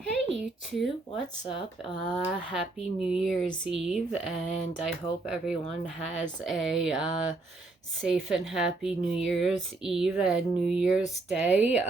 Hey YouTube, what's up? Happy New Year's Eve, and I hope everyone has a safe and happy New Year's Eve and New Year's Day.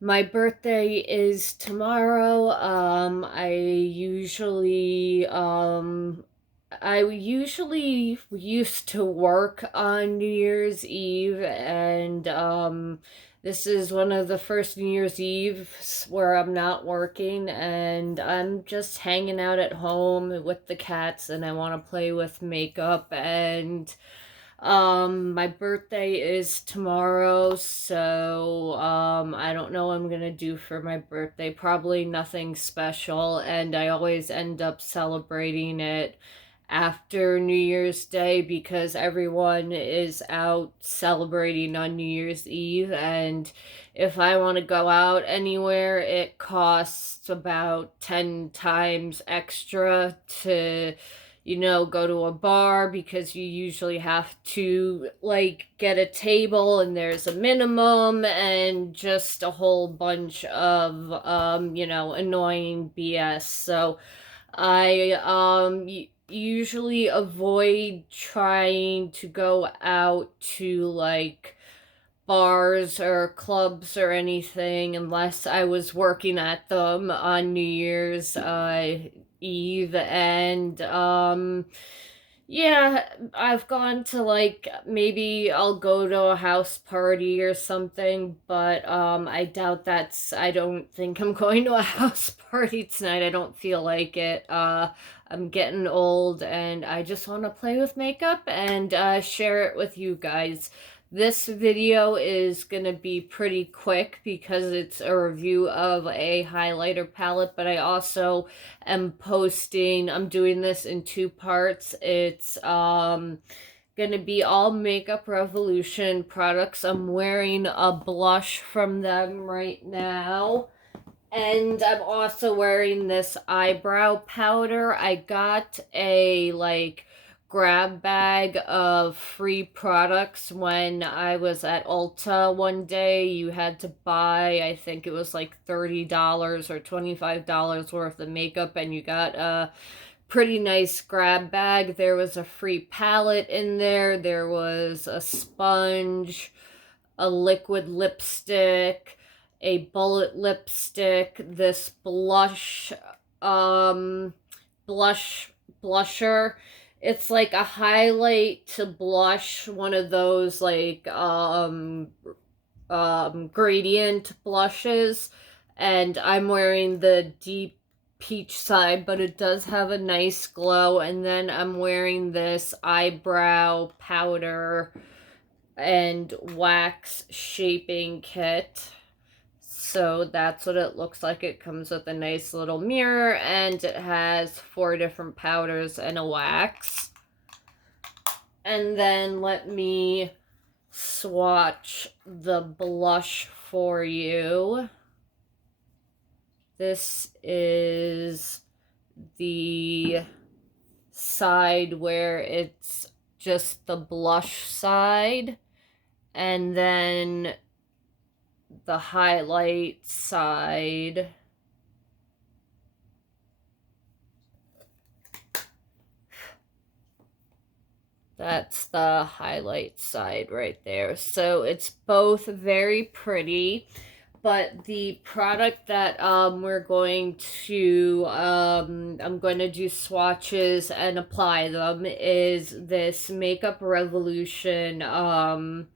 My birthday is tomorrow. I usually used to work on New Year's Eve, and this is one of the first New Year's Eves where I'm not working, and I'm just hanging out at home with the cats, and I want to play with makeup. And my birthday is tomorrow, so I don't know what I'm gonna do for my birthday. Probably nothing special, and I always end up celebrating it after New Year's Day because everyone is out celebrating on New Year's Eve. And if I want to go out anywhere, it costs about 10 times extra to go to a bar because you usually have to like get a table and there's a minimum and just a whole bunch of annoying BS. So I usually avoid trying to go out to like bars or clubs or anything unless I was working at them on New Year's Eve. And yeah, I've gone to like maybe I'll go to a house party or something, but I don't think I'm going to a house party tonight. I don't feel like it. I'm getting old and I just want to play with makeup and share it with you guys. This video is going to be pretty quick because it's a review of a highlighter palette, but I also am I'm doing this in two parts. It's going to be all Makeup Revolution products. I'm wearing a blush from them right now. And I'm also wearing this eyebrow powder. I got a grab bag of free products when I was at Ulta one day. You had to buy, I think it was like $30 or $25 worth of makeup, and you got a pretty nice grab bag. There was a free palette in there. There was a sponge, a liquid lipstick, a bullet lipstick, this um blusher. It's like a highlight to blush, one of those gradient blushes, and I'm wearing the deep peach side, but it does have a nice glow. And then I'm wearing this eyebrow powder and wax shaping kit. So that's what it looks like. It comes with a nice little mirror and it has 4 different powders and a wax. And then let me swatch the blush for you. This is the side where it's just the blush side, and then the highlight side. That's the highlight side right there. So it's both very pretty, but the product that I'm going to do swatches and apply them is this Makeup Revolution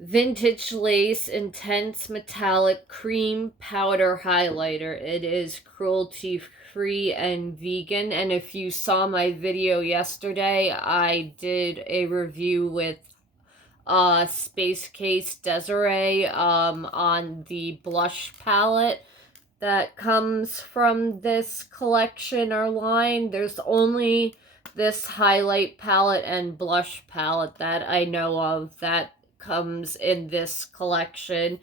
Vintage Lace Intense Metallic Cream Powder Highlighter. It is cruelty free and vegan. And if you saw my video yesterday, I did a review with Space Case Desiree on the blush palette that comes from this collection or line. There's only this highlight palette and blush palette that I know of that comes in this collection.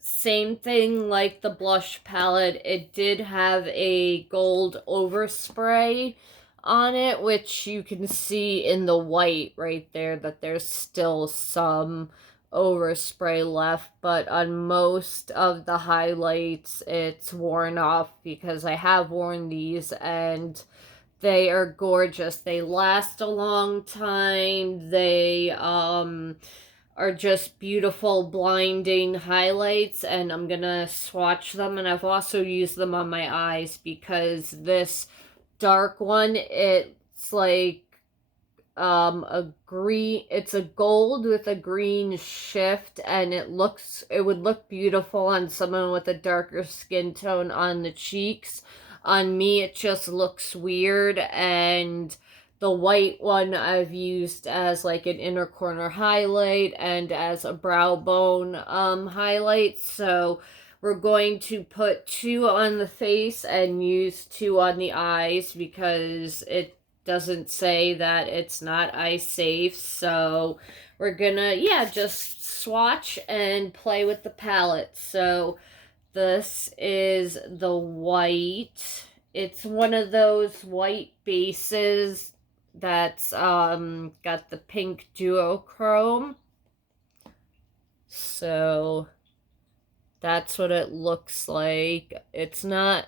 Same thing like the blush palette. It did have a gold overspray on it, which you can see in the white right there that there's still some overspray left, but on most of the highlights it's worn off because I have worn these and they are gorgeous. They last a long time. They are just beautiful, blinding highlights, and I'm gonna swatch them. And I've also used them on my eyes because this dark one, it's like a green, it's a gold with a green shift, and it would look beautiful on someone with a darker skin tone on the cheeks. On me it just looks weird. And the white one I've used as like an inner corner highlight and as a brow bone highlight. So we're going to put 2 on the face and use 2 on the eyes because it doesn't say that it's not eye safe. So we're gonna, yeah, just swatch and play with the palette. So this is the white. It's one of those white bases that's got the pink duochrome. So that's what it looks like. It's not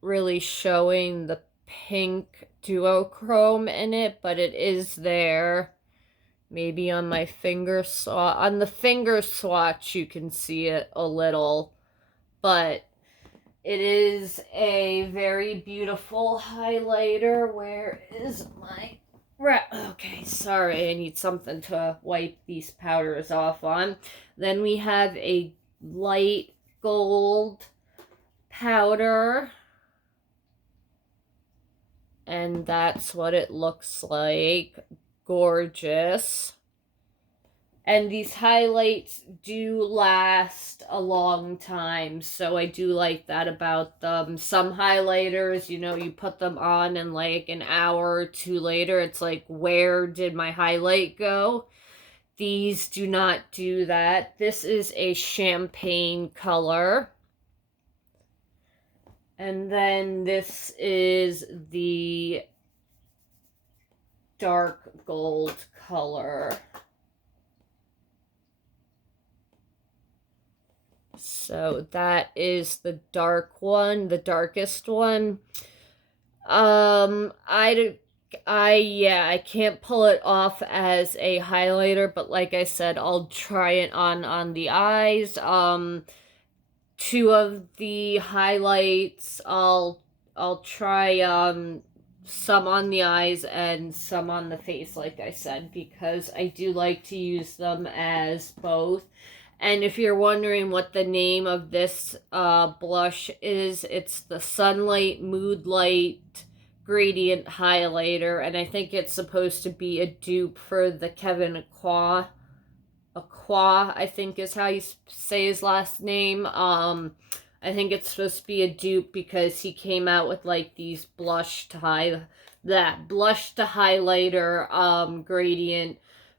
really showing the pink duochrome in it, but it is there. Maybe on my finger swatch, on the finger swatch you can see it a little, but it is a very beautiful highlighter. Where is my okay, sorry, I need something to wipe these powders off on. Then we have a light gold powder, and that's what it looks like. Gorgeous. And these highlights do last a long time, so I do like that about them. Some highlighters, you know, you put them on and like an hour or 2 later, it's like, where did my highlight go? These do not do that. This is a champagne color. And then this is the dark gold color. So that is the dark one, the darkest one. I can't pull it off as a highlighter, but like I said, I'll try it on the eyes. 2 of the highlights I'll try some on the eyes and some on the face, like I said, because I do like to use them as both. And if you're wondering what the name of this blush is, it's the Sunlight Mood Light Gradient Highlighter, and I think it's supposed to be a dupe for the Kevin Aqua, I think is how you say his last name. I think it's supposed to be a dupe because he came out with like these blush to highlighter gradient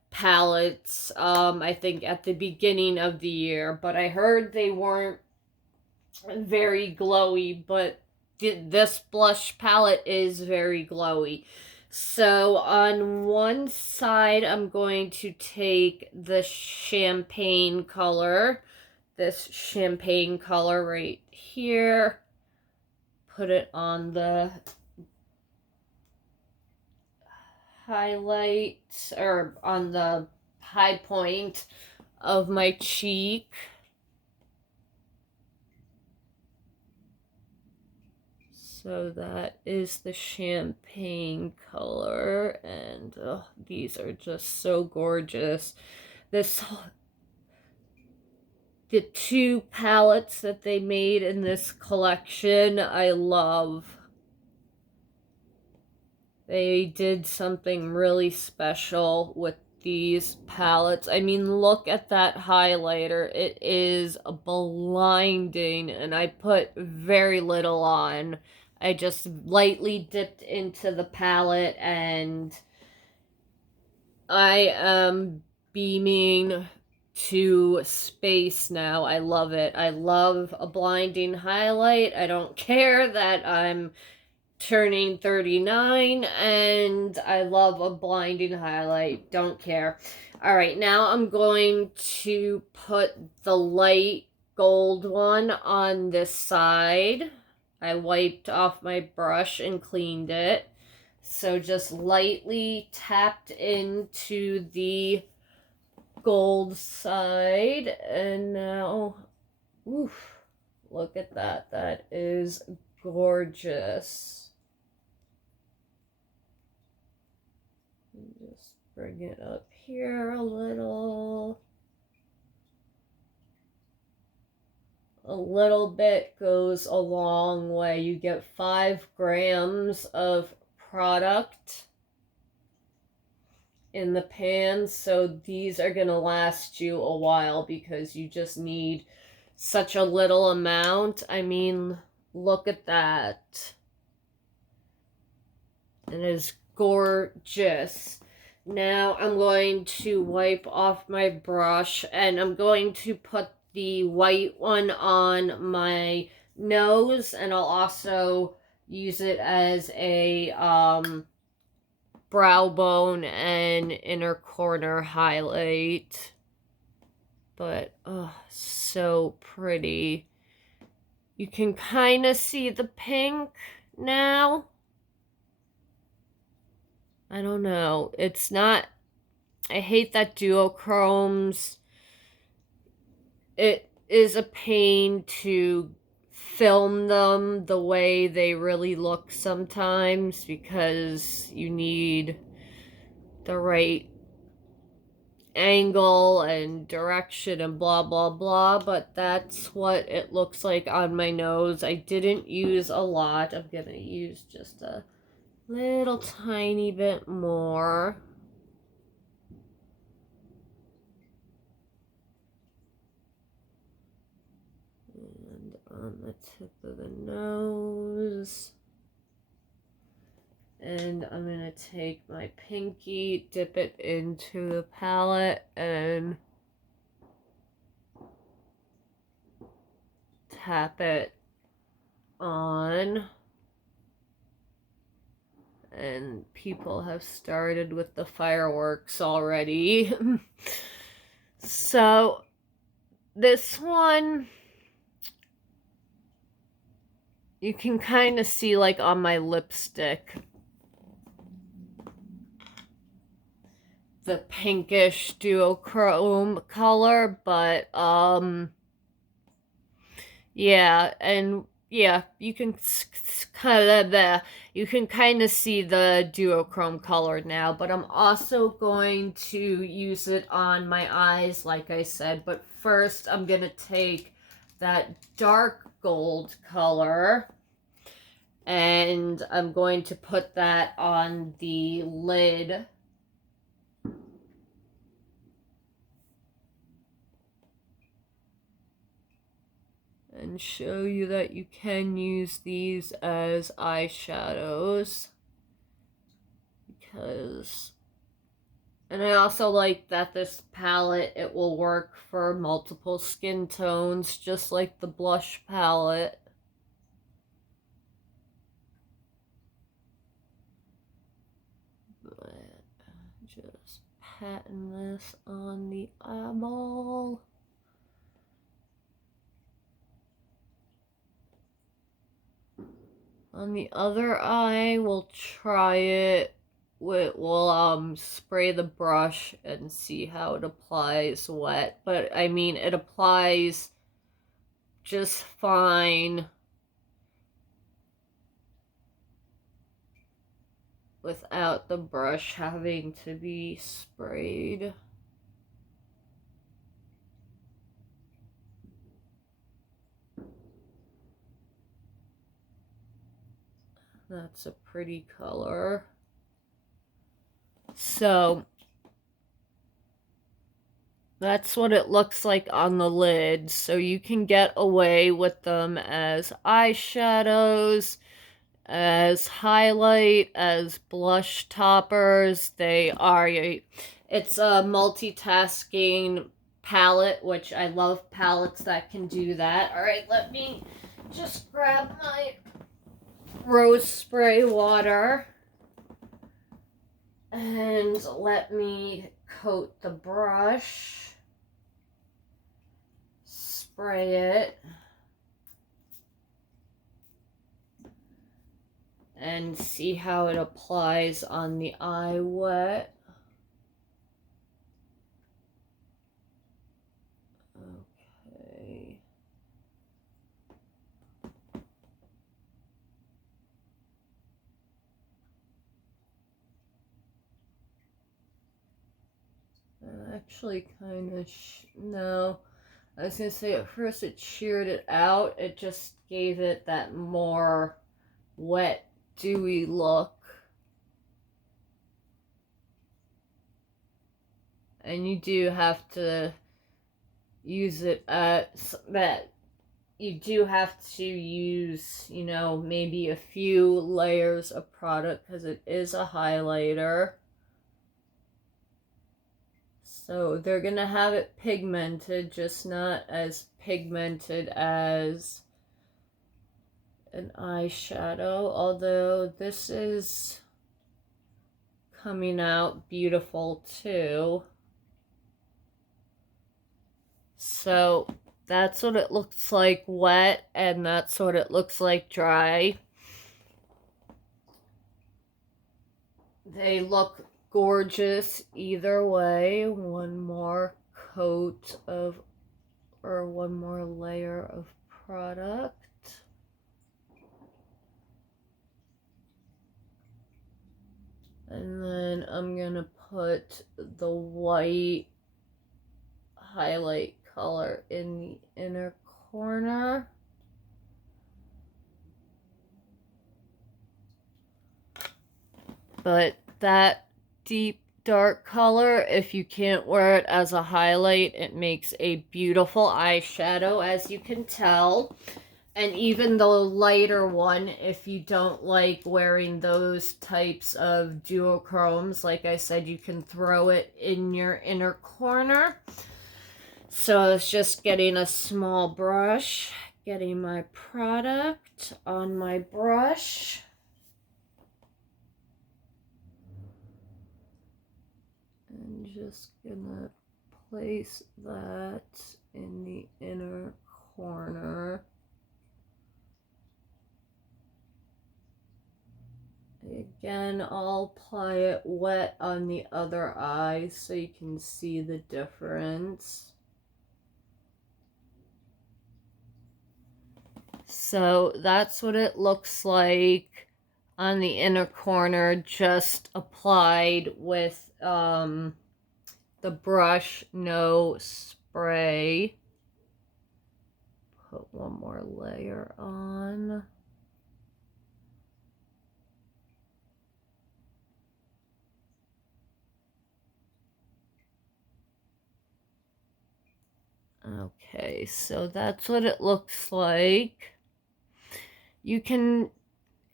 palettes, I think at the beginning of the year, but I heard they weren't very glowy, but this blush palette is very glowy. So on one side, I'm going to take the champagne color, this champagne color right here, put it on the highlight, or on the high point of my cheek. So that is the champagne color, and these are just so gorgeous. The 2 palettes that they made in this collection, I love. They did something really special with these palettes. I mean, look at that highlighter. It is blinding, and I put very little on. I just lightly dipped into the palette, and I am beaming to space now. I love it. I love a blinding highlight. I don't care that I'm turning 39, and I love a blinding highlight. Don't care. All right, now I'm going to put the light gold one on this side. I wiped off my brush and cleaned it. So just lightly tapped into the gold side, and now, oof, look at that. That is gorgeous. Just bring it up here a little. A little bit goes a long way. You get 5 grams of product in the pan, so these are gonna last you a while because you just need such a little amount. I mean, look at that. It is gorgeous. Now I'm going to wipe off my brush, and I'm going to put the white one on my nose, and I'll also use it as a brow bone and inner corner highlight. But oh, so pretty. You can kind of see the pink now. I don't know. It's not... I hate that duochromes. It is a pain to film them the way they really look sometimes because you need the right angle and direction and blah blah blah, but that's what it looks like on my nose. I didn't use a lot. I'm gonna use just a little tiny bit more. And on the tip of the nose. And I'm going to take my pinky, dip it into the palette, and tap it on. And people have started with the fireworks already. So, this one, you can kind of see like on my lipstick, the pinkish duochrome color, but yeah, and yeah, you can kind of see the duochrome color now, but I'm also going to use it on my eyes like I said. But first I'm going to take that dark gold color and I'm going to put that on the lid. And show you that you can use these as eyeshadows. And I also like that this palette, it will work for multiple skin tones, just like the blush palette. But just patting this on the eyeball. On the other eye, we'll try it. We'll spray the brush and see how it applies wet. But I mean, it applies just fine without the brush having to be sprayed. That's a pretty color. So that's what it looks like on the lid. So you can get away with them as eyeshadows, as highlight, as blush toppers. It's a multitasking palette, which I love palettes that can do that. All right, let me just grab my rose spray water. And let me coat the brush. Spray it. And see how it applies on the eye wet. Okay. Actually kind of, no. I was going to say at first it sheared it out. It just gave it that more wet, dewy look. And you do have to use it at that. You do have to use, you know, maybe a few layers of product because it is a highlighter. So they're going to have it pigmented, just not as pigmented as an eyeshadow. Although this is coming out beautiful too. So that's what it looks like wet, and that's what it looks like dry. They look gorgeous either way. One more coat of, or one more layer of product. And then I'm gonna put the white highlight color in the inner corner. But that deep dark color, if you can't wear it as a highlight, it makes a beautiful eyeshadow, as you can tell. And even the lighter one, if you don't like wearing those types of duochromes, like I said, you can throw it in your inner corner. So it's just getting a small brush, getting my product on my brush. And just gonna place that in the inner corner. Again, I'll apply it wet on the other eye so you can see the difference. So that's what it looks like on the inner corner, just applied with the brush, no spray. Put one more layer on. Okay, so that's what it looks like. You can,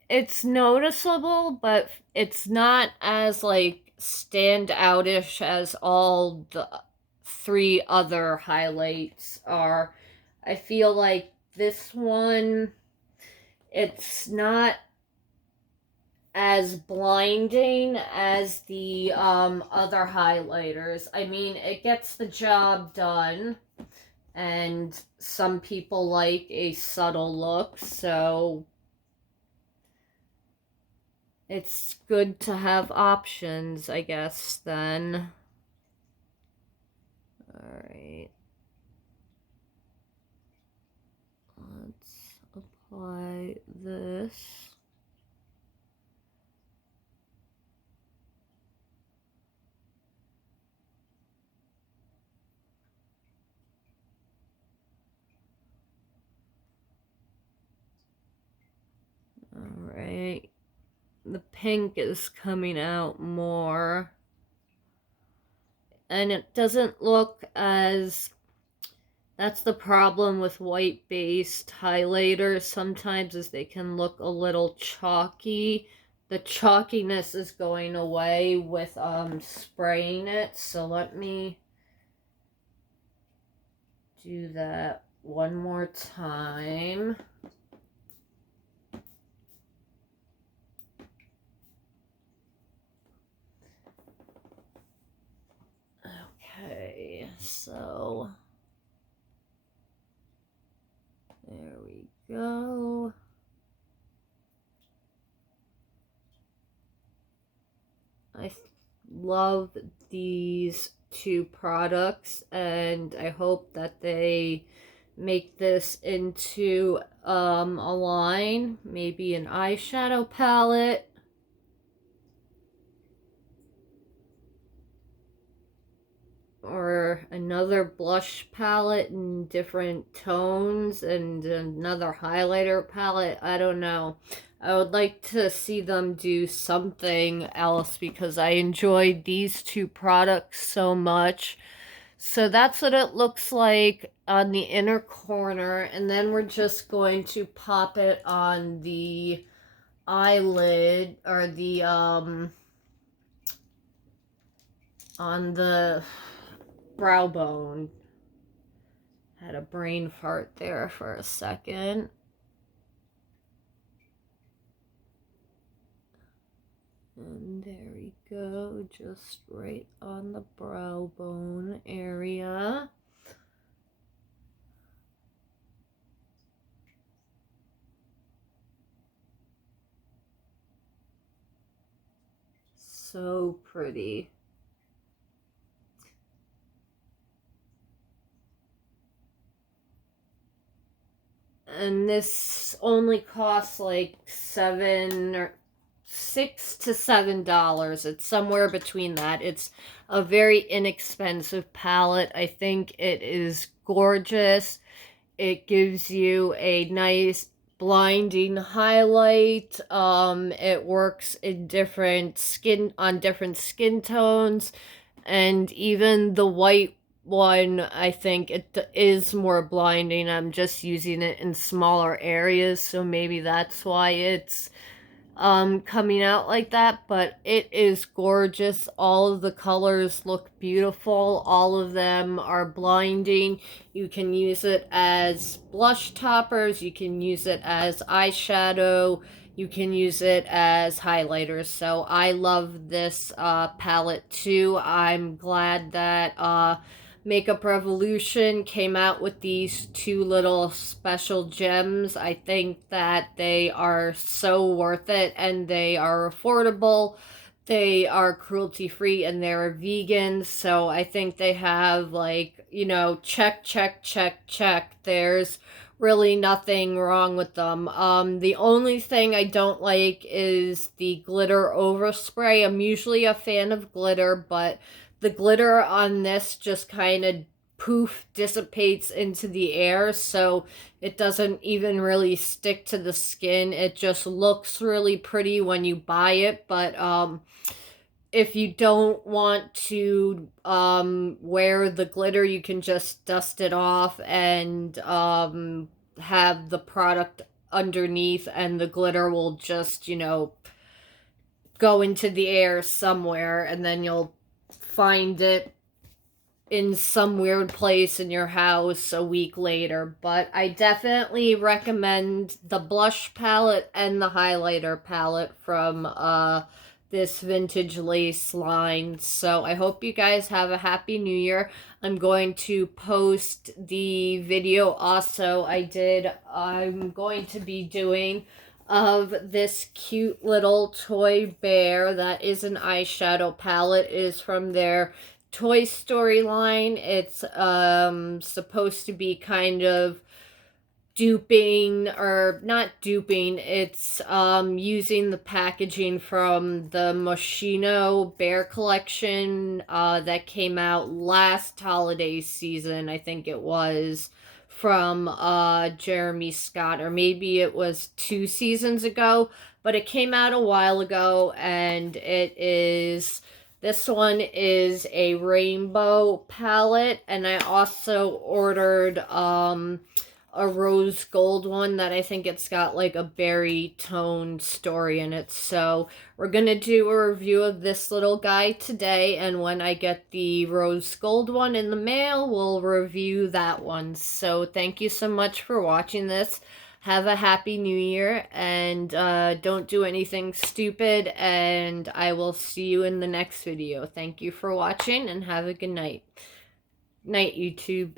it's noticeable, but it's not as like stand outish as all the three other highlights are. I feel like this one, it's not as blinding as the other highlighters. I mean, it gets the job done, and some people like a subtle look, so it's good to have options, I guess, then. Alright. Let's apply this. Alright. The pink is coming out more. And it doesn't look as... That's the problem with white-based highlighters sometimes, is they can look a little chalky. The chalkiness is going away with spraying it, so let me do that one more time. So there we go. I love these two products, and I hope that they make this into a line, maybe an eyeshadow palette, or another blush palette in different tones, and another highlighter palette. I don't know. I would like to see them do something else because I enjoyed these two products so much. So that's what it looks like on the inner corner, and then we're just going to pop it on the eyelid, or the on the brow bone. Had a brain fart there for a second. And there we go, just right on the brow bone area. So pretty. And this only costs like $6 to $7. It's somewhere between that. It's a very inexpensive palette. I think it is gorgeous. It gives you a nice blinding highlight. It works in different skin tones, and even the white one, I think it is more blinding. I'm just using it in smaller areas, so maybe that's why it's coming out like that, but it is gorgeous. All of the colors look beautiful. All of them are blinding. You can use it as blush toppers, you can use it as eyeshadow, you can use it as highlighters. So I love this palette too. I'm glad that Makeup Revolution came out with these two little special gems. I think that they are so worth it, and they are affordable. They are cruelty free, and they're vegan. So I think they have, like, you know, check, check, check, check. There's really nothing wrong with them. The only thing I don't like is the glitter overspray. I'm usually a fan of glitter, but the glitter on this just kind of poof dissipates into the air, so it doesn't even really stick to the skin. It just looks really pretty when you buy it, but if you don't want to wear the glitter, you can just dust it off and have the product underneath, and the glitter will just, you know, go into the air somewhere, and then you'll find it in some weird place in your house a week later. But I definitely recommend the blush palette and the highlighter palette from this Vintage Lace line. So I hope you guys have a happy new year. I'm going to post the video also I'm going to be doing of this cute little toy bear that is an eyeshadow palette. It is from their Toy Story line. It's supposed to be kind of duping, or not duping, it's using the packaging from the Moschino Bear collection that came out last holiday season. I think it was from Jeremy Scott, or maybe it was 2 seasons ago, but it came out a while ago, and this one is a rainbow palette, and I also ordered a rose gold one that I think it's got like a berry toned story in it. So we're gonna do a review of this little guy today, and when I get the rose gold one in the mail, we'll review that one. So thank you so much for watching this. Have a happy new year, and don't do anything stupid, and I will see you in the next video. Thank you for watching, and have a good night. Night, YouTube.